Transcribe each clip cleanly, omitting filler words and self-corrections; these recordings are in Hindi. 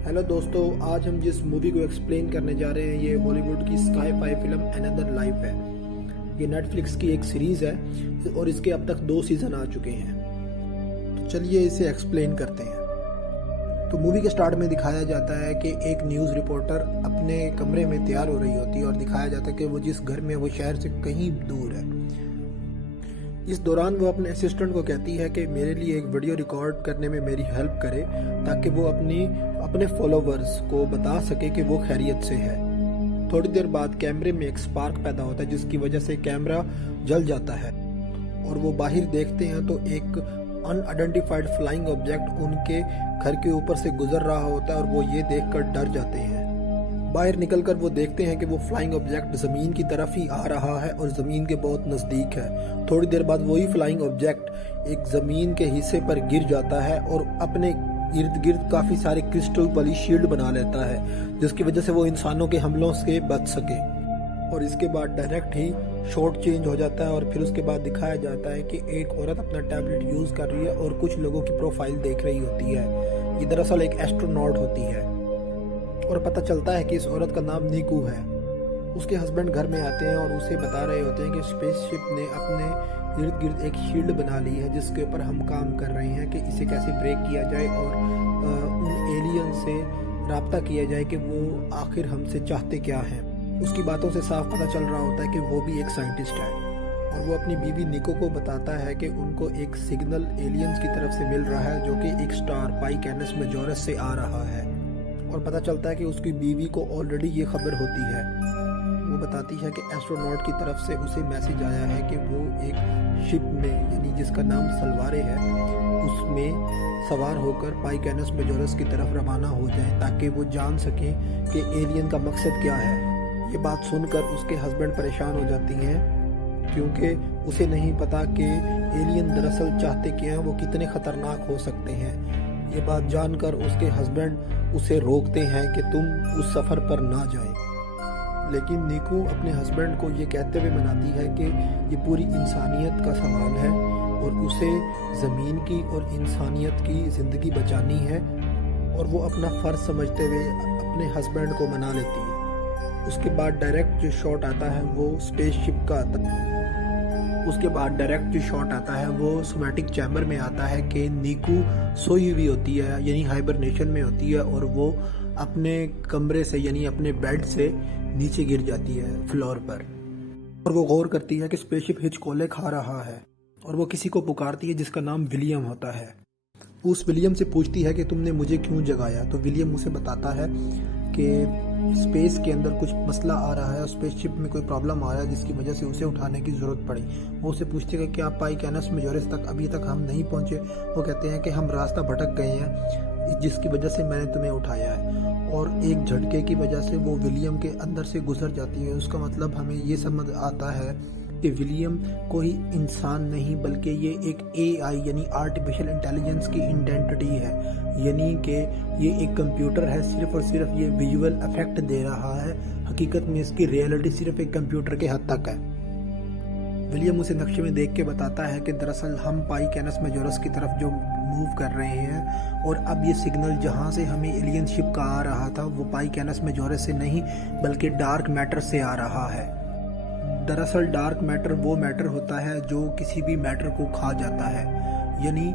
हेलो दोस्तों, आज हम जिस मूवी को एक्सप्लेन करने जा रहे हैं ये हॉलीवुड की sci fi film Another Life है। ये नेटफ्लिक्स की एक सीरीज़ है और इसके अब तक 2 सीज़न आ चुके हैं। तो चलिए इसे एक्सप्लेन करते हैं। तो मूवी के स्टार्ट में दिखाया जाता है कि एक न्यूज़ रिपोर्टर अपने कमरे में तैयार हो रही होती है और दिखाया जाता है कि वो जिस घर में वो शहर से कहीं दूर है। इस दौरान वो अपने असिस्टेंट को कहती है कि मेरे लिए एक वीडियो रिकॉर्ड करने में मेरी हेल्प करे ताकि वो अपने फॉलोवर्स को बता सके कि वो खैरियत से है। थोड़ी देर बाद कैमरे में एक स्पार्क पैदा होता है जिसकी वजह से कैमरा जल जाता है और वो बाहर देखते हैं तो एक अनआइडेंटिफाइड फ्लाइंग ऑब्जेक्ट उनके घर के ऊपर से गुजर रहा होता है और वो ये देखकर डर जाते हैं। बाहर निकलकर वो देखते हैं कि वो फ्लाइंग ऑब्जेक्ट ज़मीन की तरफ ही आ रहा है और ज़मीन के बहुत नज़दीक है। थोड़ी देर बाद वही फ्लाइंग ऑब्जेक्ट एक ज़मीन के हिस्से पर गिर जाता है और अपने इर्द गिर्द काफ़ी सारे क्रिस्टल वाली शील्ड बना लेता है जिसकी वजह से वो इंसानों के हमलों से बच सके। और इसके बाद डायरेक्ट ही शॉट चेंज हो जाता है और फिर उसके बाद दिखाया जाता है कि एक औरत अपना टैबलेट यूज़ कर रही है और कुछ लोगों की प्रोफाइल देख रही होती है। ये दरअसल एक एस्ट्रोनॉट होती है और पता चलता है कि इस औरत का नाम नीकू है। उसके हस्बैंड घर में आते हैं और उसे बता रहे होते हैं कि स्पेसशिप ने अपने इर्द गिर्द एक शील्ड बना ली है जिसके ऊपर हम काम कर रहे हैं कि इसे कैसे ब्रेक किया जाए और उन एलियन से राब्ता किया जाए कि वो आखिर हमसे चाहते क्या हैं। उसकी बातों से साफ पता चल रहा होता है कि वो भी एक साइंटिस्ट है और वो अपनी बीवी निको को बताता है कि उनको एक सिग्नल एलियंस की तरफ से मिल रहा है जो कि एक स्टार पाई कैनस मेजोरस से आ रहा है। और पता चलता है कि उसकी बीवी को ऑलरेडी ये खबर होती है। वो बताती है कि एस्ट्रोनॉट की तरफ से उसे मैसेज आया है कि वो एक शिप में यानी जिसका नाम सलवारे है उसमें सवार होकर पाई कैनस मेजोरस की तरफ रवाना हो जाए ताकि वो जान सके कि एलियन का मकसद क्या है। ये बात सुनकर उसके हस्बैंड परेशान हो जाती हैं क्योंकि उसे नहीं पता कि एलियन दरअसल चाहते क्या हैं, वो कितने ख़तरनाक हो सकते हैं। ये बात जानकर उसके हस्बैंड उसे रोकते हैं कि तुम उस सफ़र पर ना जाए। लेकिन नीकू अपने हस्बैंड को ये कहते हुए मनाती है कि ये पूरी इंसानियत का सवाल है और उसे ज़मीन की और इंसानियत की ज़िंदगी बचानी है और वो अपना फ़र्ज समझते हुए अपने हस्बैंड को मना लेती है। उसके बाद डायरेक्ट जो शॉट आता है वो स्पेसशिप का आता है। उसके बाद डायरेक्ट जो शॉट आता है वो सोमैटिक चैम्बर में आता है कि नीकू सोई हुई होती है यानी हाइबरनेशन में होती है और वो अपने कमरे से यानी अपने बेड से नीचे गिर जाती है फ्लोर पर और वो गौर करती है कि स्पेसशिप हिचकोले खा रहा है और वो किसी को पुकारती है जिसका नाम विलियम होता है। उस विलियम से पूछती है कि तुमने मुझे क्यों जगाया। तो विलियम उसे बताता है कि स्पेस के अंदर कुछ मसला आ रहा है और स्पेसशिप में कोई प्रॉब्लम आ रहा है जिसकी वजह से उसे उठाने की ज़रूरत पड़ी। वो उसे पूछते हैं कि क्या पाई कैनस मेजोरस तक अभी तक हम नहीं पहुँचे। वो कहते हैं कि हम रास्ता भटक गए हैं जिसकी वजह से मैंने तुम्हें उठाया है और एक झटके की वजह से वो विलियम के अंदर से गुजर जाती है। उसका मतलब हमें ये समझ आता है कि विलियम कोई इंसान नहीं बल्कि ये एक AI यानी आर्टिफिशियल इंटेलिजेंस की आइडेंटिटी है, यानी कि ये एक कंप्यूटर है, सिर्फ और सिर्फ ये विजुअल इफेक्ट दे रहा है। हकीकत में इसकी रियलिटी सिर्फ एक कंप्यूटर के हद तक है। विलियम उसे नक्शे में देख के बताता है कि दरअसल हम पाई कैनस मेजोरस की तरफ जो मूव कर रहे हैं और अब ये सिग्नल जहाँ से हमें एलियन शिप का आ रहा था वो पाई कैनस मेजोरस से नहीं बल्कि डार्क मैटर से आ रहा है। दरअसल डार्क मैटर वो मैटर होता है जो किसी भी मैटर को खा जाता है, यानी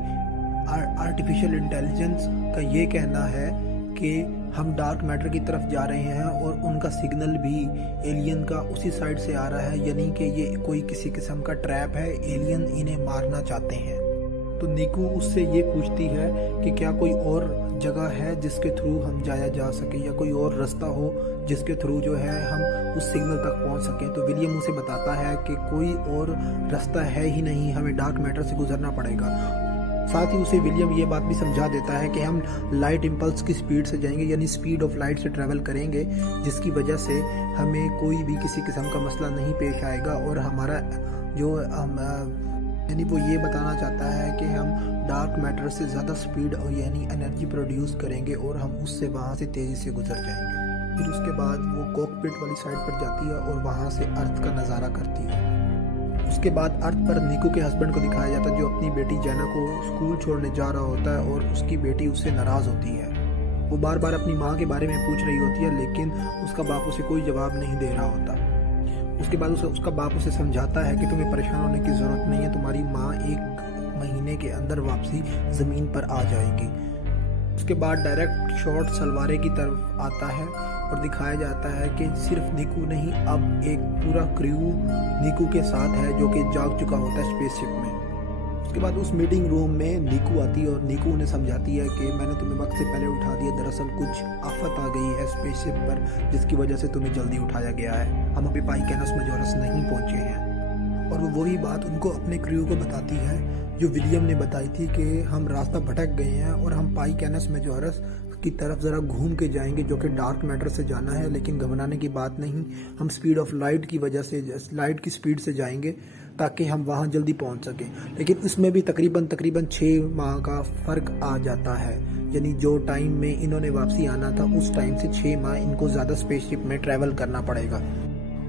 आर्टिफिशियल इंटेलिजेंस का ये कहना है कि हम डार्क मैटर की तरफ जा रहे हैं और उनका सिग्नल भी एलियन का उसी साइड से आ रहा है, यानी कि ये कोई किसी किस्म का ट्रैप है, एलियन इन्हें मारना चाहते हैं। तो नीकू उससे ये पूछती है कि क्या कोई और जगह है जिसके थ्रू हम जाया जा सके या कोई और रास्ता हो जिसके थ्रू जो है हम उस सिग्नल तक पहुंच सकें। तो विलियम उसे बताता है कि कोई और रास्ता है ही नहीं, हमें डार्क मैटर से गुजरना पड़ेगा। साथ ही उसे विलियम ये बात भी समझा देता है कि हम लाइट इम्पल्स की स्पीड से जाएंगे यानी स्पीड ऑफ लाइट से ट्रैवल करेंगे जिसकी वजह से हमें कोई भी किसी किस्म का मसला नहीं पेश आएगा और हमारा जो यानी वो ये बताना चाहता है कि हम डार्क मैटर से ज़्यादा स्पीड और यानी एनर्जी प्रोड्यूस करेंगे और हम उससे वहाँ से तेज़ी से गुजर जाएंगे। फिर उसके बाद वो कॉकपिट वाली साइड पर जाती है और वहाँ से अर्थ का नज़ारा करती है। उसके बाद अर्थ पर नीकू के हस्बैंड को दिखाया जाता है जो अपनी बेटी जैना को स्कूल छोड़ने जा रहा होता है और उसकी बेटी उससे नाराज़ होती है। वो बार बार अपनी माँ के बारे में पूछ रही होती है, लेकिन उसका बाप उसे कोई जवाब नहीं दे रहा होता। उसके बाद उसका बाप उसे समझाता है कि तुम्हें परेशान होने की ज़रूरत नहीं है, तुम्हारी माँ 1 महीने के अंदर वापसी ज़मीन पर आ जाएगी। उसके बाद डायरेक्ट शॉट सलवारे की तरफ आता है और दिखाया जाता है कि सिर्फ निकू नहीं, अब एक पूरा क्रू निकू के साथ है जो कि जाग चुका होता है स्पेसशिप में। उसके बाद उस मीटिंग रूम में निकू आती है और निकू उन्हें समझाती है कि मैंने तुम्हें वक्त से पहले उठा दिया, दरअसल कुछ आफत आ गई है स्पेसशिप पर जिसकी वजह से तुम्हें जल्दी उठाया गया है। हम अभी पाइकेनस मेजोरस नहीं पहुंचे हैं। और वो वही बात उनको अपने क्रू को बताती है जो विलियम ने बताई थी कि हम रास्ता भटक गए हैं और हम पाइकेनस मेजोरस की तरफ ज़रा घूम के जाएंगे, जो कि डार्क मैटर से जाना है। लेकिन घबराने की बात नहीं, हम स्पीड ऑफ लाइट की वजह से, लाइट की स्पीड से जाएंगे ताकि हम वहाँ जल्दी पहुँच सकें। लेकिन इसमें भी तकरीबन 6 माह का फ़र्क आ जाता है, यानी जो टाइम में इन्होंने वापसी आना था उस टाइम से 6 माह इनको ज़्यादा स्पेसशिप में ट्रैवल करना पड़ेगा।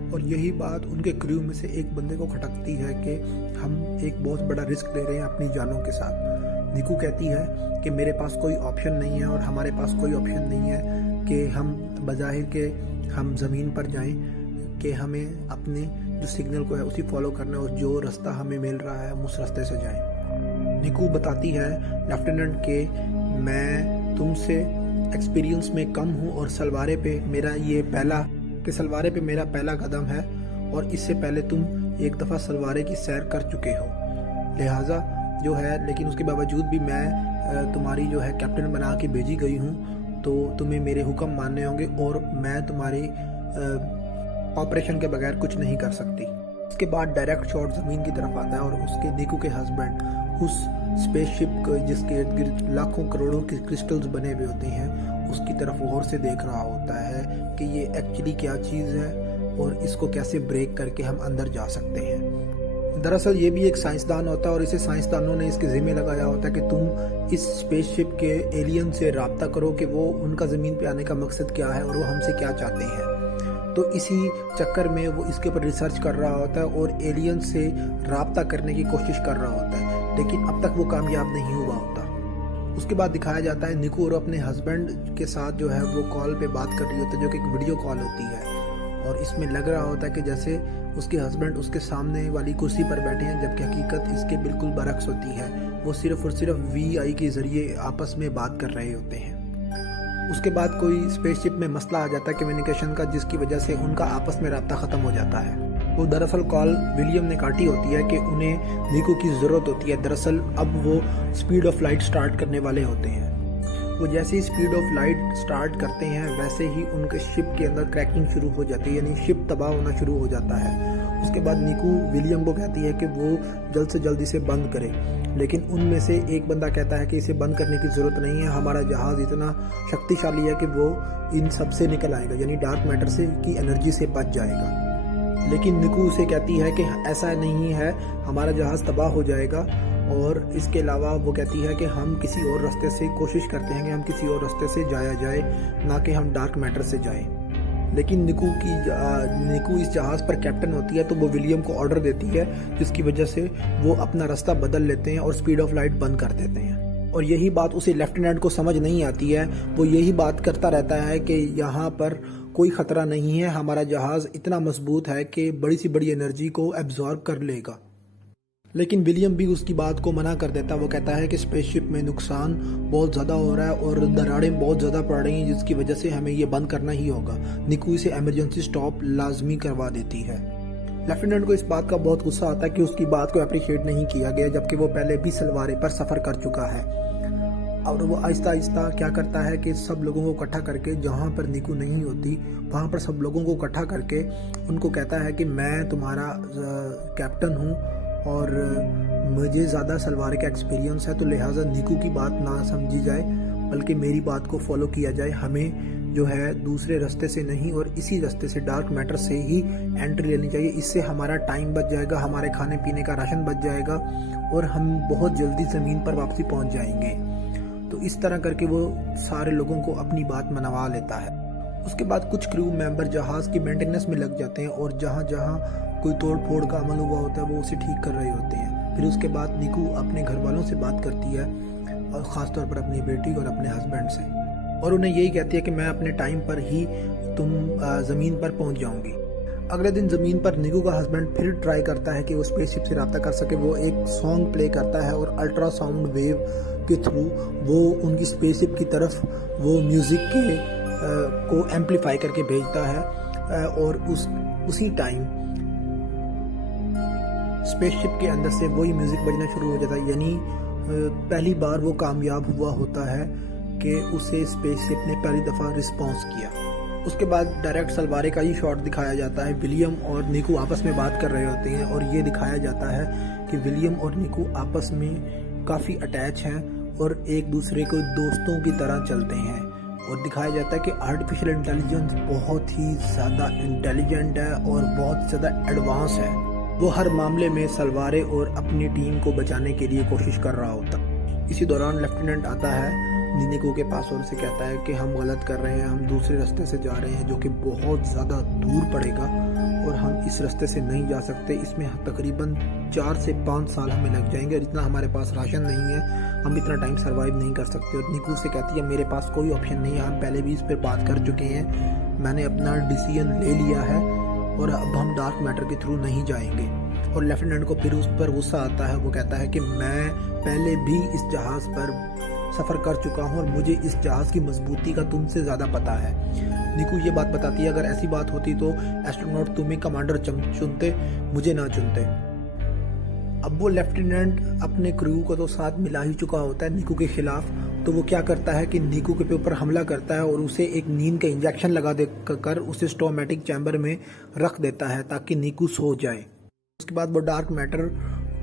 और यही बात उनके क्रू में से एक बंदे को खटकती है कि हम एक बहुत बड़ा रिस्क ले रहे हैं अपनी जानों के साथ। निकू कहती है कि मेरे पास कोई ऑप्शन नहीं है और हमारे पास कोई ऑप्शन नहीं है कि हम बज़ाहिर के हम ज़मीन पर जाएं, कि हमें अपने जो सिग्नल को है उसी फॉलो करना है और जो रास्ता हमें मिल रहा है हम उस रास्ते से जाएं। निकू बताती है लेफ्टिनेंट के मैं तुमसे एक्सपीरियंस में कम हूँ और सलवारे पे मेरा पहला कदम है और इससे पहले तुम एक दफ़ा सलवारे की सैर कर चुके हो, लिहाजा जो है, लेकिन उसके बावजूद भी मैं तुम्हारी जो है कैप्टन बना के भेजी गई हूँ, तो तुम्हें मेरे हुक्म मानने होंगे और मैं तुम्हारी ऑपरेशन के बगैर कुछ नहीं कर सकती। इसके बाद डायरेक्ट शॉट ज़मीन की तरफ आता है और उसके निकू के हस्बैंड उस स्पेसशिप जिसके इर्द गिर्द लाखों करोड़ों के क्रिस्टल्स बने हुए होते हैं उसकी तरफ गौर से देख रहा होता है कि ये एक्चुअली क्या चीज़ है और इसको कैसे ब्रेक करके हम अंदर जा सकते हैं। दरअसल ये भी एक साइंसदान होता है और इसे साइंसदानों ने इसके ज़िम्मे लगाया होता है कि तुम इस स्पेसशिप के एलियन से रब्ता करो कि वो उनका ज़मीन पे आने का मकसद क्या है और वो हमसे क्या चाहते हैं। तो इसी चक्कर में वो इसके ऊपर रिसर्च कर रहा होता है और एलियन से रब्ता करने की कोशिश कर रहा होता है, लेकिन अब तक वो कामयाब नहीं हुआ होता। उसके बाद दिखाया जाता है निकू और अपने हस्बैंड के साथ जो है वो कॉल पे बात कर रही होती है, जो कि एक वीडियो कॉल होती है और इसमें लग रहा होता है कि जैसे उसके हस्बैंड उसके सामने वाली कुर्सी पर बैठे हैं, जबकि हकीकत इसके बिल्कुल बरक्स होती है। वो सिर्फ और सिर्फ VI के ज़रिए आपस में बात कर रहे होते हैं। उसके बाद कोई स्पेसशिप में मसला आ जाता है कम्युनिकेशन का, जिसकी वजह से उनका आपस में रब्ता ख़त्म हो जाता है। वो दरअसल कॉल विलियम ने काटी होती है कि उन्हें निकू की ज़रूरत होती है। दरअसल अब वो स्पीड ऑफ लाइट स्टार्ट करने वाले होते हैं। वो जैसे ही स्पीड ऑफ लाइट स्टार्ट करते हैं वैसे ही उनके शिप के अंदर क्रैकिंग शुरू हो जाती है, यानी शिप तबाह होना शुरू हो जाता है। उसके बाद निकू विलियम को कहती है कि वो जल्द से जल्द इसे बंद करे, लेकिन उनमें से एक बंदा कहता है कि इसे बंद करने की ज़रूरत नहीं है, हमारा जहाज़ इतना शक्तिशाली है कि वो इन सब से निकल आएगा, यानी डार्क मैटर से की एनर्जी से बच जाएगा। लेकिन निकू उसे कहती है कि ऐसा नहीं है, हमारा जहाज़ तबाह हो जाएगा। और इसके अलावा वो कहती है कि हम किसी और रास्ते से कोशिश करते हैं कि हम किसी और रास्ते से जाया जाए, ना कि हम डार्क मैटर से जाएं। लेकिन निकू इस जहाज़ पर कैप्टन होती है, तो वो विलियम को ऑर्डर देती है, जिसकी वजह से वो अपना रास्ता बदल लेते हैं और स्पीड ऑफ लाइट बंद कर देते हैं। और यही बात उसे लेफ्टिनेंट को समझ नहीं आती है। वो यही बात करता रहता है कि यहाँ पर कोई ख़तरा नहीं है, हमारा जहाज़ इतना मजबूत है कि बड़ी सी बड़ी एनर्जी को एब्जॉर्ब कर लेगा। लेकिन विलियम भी उसकी बात को मना कर देता। वो कहता है कि स्पेसशिप में नुकसान बहुत ज़्यादा हो रहा है और दरारें बहुत ज़्यादा पड़ रही हैं, जिसकी वजह से हमें ये बंद करना ही होगा। निकू इसे इमरजेंसी स्टॉप लाजमी करवा देती है। लेफ्टिनेंट को इस बात का बहुत गुस्सा आता है कि उसकी बात को अप्रिशिएट नहीं किया गया, जबकि वो पहले भी सलवारे पर सफ़र कर चुका है। और वो आहिस्ता आहिस्ता क्या करता है कि सब लोगों को इकट्ठा करके, जहाँ पर निकू नहीं होती वहाँ पर सब लोगों को इकट्ठा करके उनको कहता है कि मैं तुम्हारा कैप्टन हूँ और मुझे ज़्यादा सलवार का एक्सपीरियंस है, तो लिहाजा निकू की बात ना समझी जाए बल्कि मेरी बात को फॉलो किया जाए। हमें जो है दूसरे रास्ते से नहीं और इसी रास्ते से डार्क मैटर से ही एंट्री लेनी चाहिए। इससे हमारा टाइम बच जाएगा, हमारे खाने पीने का राशन बच जाएगा और हम बहुत जल्दी ज़मीन पर वापसी पहुंच जाएंगे। तो इस तरह करके वो सारे लोगों को अपनी बात मनवा लेता है। उसके बाद कुछ क्रू मेंबर जहाज़ की मेंटेनेंस में लग जाते हैं और जहाँ जहाँ कोई तोड़ फोड़ का अमल हुआ होता है वो उसे ठीक कर रहे होते हैं। फिर उसके बाद निकू अपने घर वालों से बात करती है और ख़ासतौर पर अपनी बेटी और अपने हस्बैंड से, और उन्हें यही कहती है कि मैं अपने टाइम पर ही तुम ज़मीन पर पहुंच जाऊंगी। अगले दिन ज़मीन पर निकू का हस्बैंड फिर ट्राई करता है कि वो स्पेसशिप से रब्ता कर सके। वो एक सॉन्ग प्ले करता है और अल्ट्रासाउंड वेव के थ्रू वो उनकी स्पेसशिप की तरफ वो म्यूज़िक के को एम्पलीफाई करके भेजता है और उसी टाइम स्पेसशिप के अंदर से वही म्यूज़िक बजना शुरू हो जाता है। यानी पहली बार वो कामयाब हुआ होता है कि उसे स्पेसशिप ने पहली दफ़ा रिस्पॉन्स किया। उसके बाद डायरेक्ट सलवारे का ही शॉट दिखाया जाता है। विलियम और निकू आपस में बात कर रहे होते हैं और ये दिखाया जाता है कि विलियम और निकू आपस में काफ़ी अटैच हैं और एक दूसरे को दोस्तों की तरह चलते हैं। और दिखाया जाता है कि आर्टिफिशियल इंटेलिजेंस बहुत ही ज़्यादा इंटेलिजेंट है और बहुत ज़्यादा एडवांस है। वो हर मामले में सलवारे और अपनी टीम को बचाने के लिए कोशिश कर रहा होता। इसी दौरान लेफ्टिनेंट आता है निकू के पास और उसे कहता है कि हम गलत कर रहे हैं, हम दूसरे रास्ते से जा रहे हैं जो कि बहुत ज़्यादा दूर पड़ेगा और हम इस रास्ते से नहीं जा सकते। इसमें तकरीबन 4 से 5 साल हमें लग जाएंगे और इतना हमारे पास राशन नहीं है, हम इतना टाइम सर्वाइव नहीं कर सकते। और निकू से कहती है मेरे पास कोई ऑप्शन नहीं है, हम पहले भी इस पर बात कर चुके हैं, मैंने अपना डिसीजन ले लिया है और अब हम डार्क मैटर के थ्रू नहीं जाएंगे। और लेफ्टिनेंट को फिर उस पर गुस्सा आता है। वो कहता है कि मैं पहले भी इस जहाज़ पर सफ़र कर चुका हूँ और मुझे इस जहाज़ की मजबूती का तुमसे ज़्यादा पता है। निकू ये बात बताती है अगर ऐसी बात होती तो एस्ट्रोनॉट तुम्हें कमांडर चुनते, मुझे ना चुनते। अब वो लेफ्टिनेंट अपने क्रू को तो साथ मिला ही चुका होता है निकू के खिलाफ, तो वो क्या करता है कि निकू के ऊपर हमला करता है और उसे एक नींद का इंजेक्शन लगा देकर उसे स्टोमेटिक चैम्बर में रख देता है ताकि निकू सो जाए। उसके बाद वो डार्क मैटर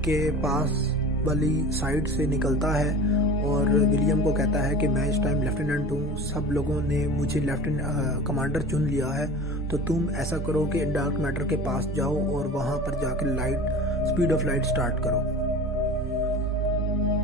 के पास वाली साइड से निकलता है और विलियम को कहता है कि मैं इस टाइम लेफ्टिनेंट हूँ, सब लोगों ने मुझे कमांडर चुन लिया है, तो तुम ऐसा करो कि डार्क मैटर के पास जाओ और वहाँ पर जाकर स्पीड ऑफ लाइट स्टार्ट करो।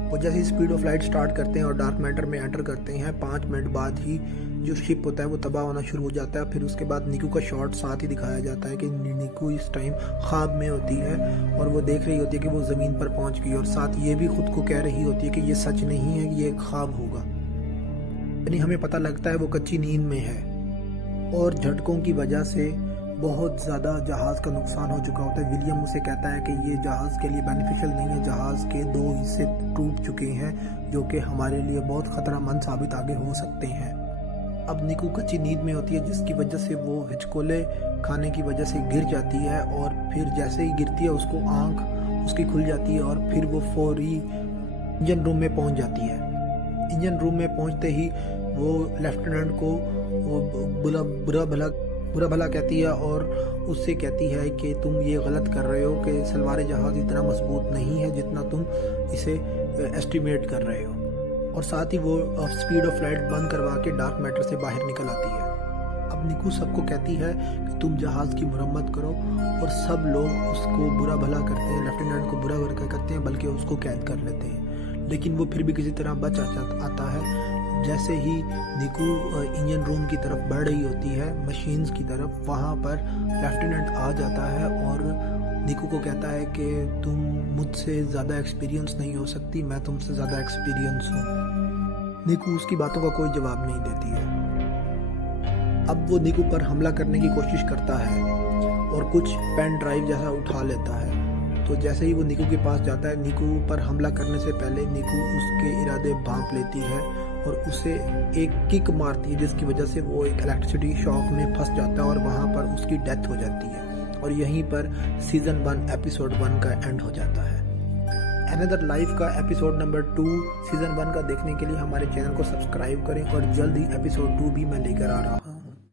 वो जैसे ही स्पीड ऑफ लाइट स्टार्ट करते हैं और डार्क मैटर में एंटर करते हैं, 5 मिनट बाद ही जो शिप होता है वो तबाह होना शुरू हो जाता है। फिर उसके बाद निकू का शॉट साथ ही दिखाया जाता है कि निकू इस टाइम ख्वाब में होती है और वो देख रही होती है कि वो ज़मीन पर पहुंच गई और साथ ये भी खुद को कह रही होती है कि ये सच नहीं है, ये एक ख्वाब होगा। यानी हमें पता लगता है वो कच्ची नींद में है और झटकों की वजह से बहुत ज़्यादा जहाज़ का नुकसान हो चुका होता है। विलियम उसे कहता है कि ये जहाज़ के लिए बेनिफिशियल नहीं है, जहाज़ के 2 हिस्से टूट चुके हैं जो कि हमारे लिए बहुत ख़तरामंद साबित आगे हो सकते हैं। अब निकू कच्ची नींद में होती है जिसकी वजह से वो हिचकोले खाने की वजह से गिर जाती है और फिर जैसे ही गिरती है उसको आँख उसकी खुल जाती है और फिर वो फौरी इंजन रूम में पहुंच जाती है। इंजन रूम में पहुंचते ही वो लेफ्टिनेंट को वो बुरा भला कहती है और उससे कहती है कि तुम ये गलत कर रहे हो कि सलवार जहाज़ इतना मजबूत नहीं है जितना तुम इसे एस्टिमेट कर रहे हो। और साथ ही वो स्पीड ऑफ लाइट बंद करवा के डार्क मैटर से बाहर निकल आती है। अब निकू सबको कहती है कि तुम जहाज़ की मरम्मत करो और सब लोग उसको बुरा भला करते हैं, लेफ्टिनेंट को बुरा भला करते हैं, बल्कि उसको कैद कर लेते हैं। लेकिन वो फिर भी किसी तरह बच आता है। जैसे ही निकू इंजन रूम की तरफ बढ़ रही होती है, मशीन्स की तरफ, वहाँ पर लेफ्टिनेंट आ जाता है और निकू को कहता है कि तुम मुझसे ज़्यादा एक्सपीरियंस नहीं हो सकती, मैं तुमसे ज़्यादा एक्सपीरियंस हूँ। निकू उसकी बातों का कोई जवाब नहीं देती है। अब वो निकू पर हमला करने की कोशिश करता है और कुछ पेन ड्राइव जैसा उठा लेता है। तो जैसे ही वो निकू के पास जाता है, निकू पर हमला करने से पहले निकू उसके इरादे भांप लेती है और उसे एक किक मारती है जिसकी वजह से वो एक इलेक्ट्रिसिटी शॉक में फंस जाता है और वहाँ पर उसकी डेथ हो जाती है। और यहीं पर सीज़न 1 एपिसोड 1 का एंड हो जाता है। अनदर लाइफ का एपिसोड नंबर 2 सीज़न 1 का देखने के लिए हमारे चैनल को सब्सक्राइब करें और जल्द ही एपिसोड 2 भी मैं लेकर आ रहा हूँ।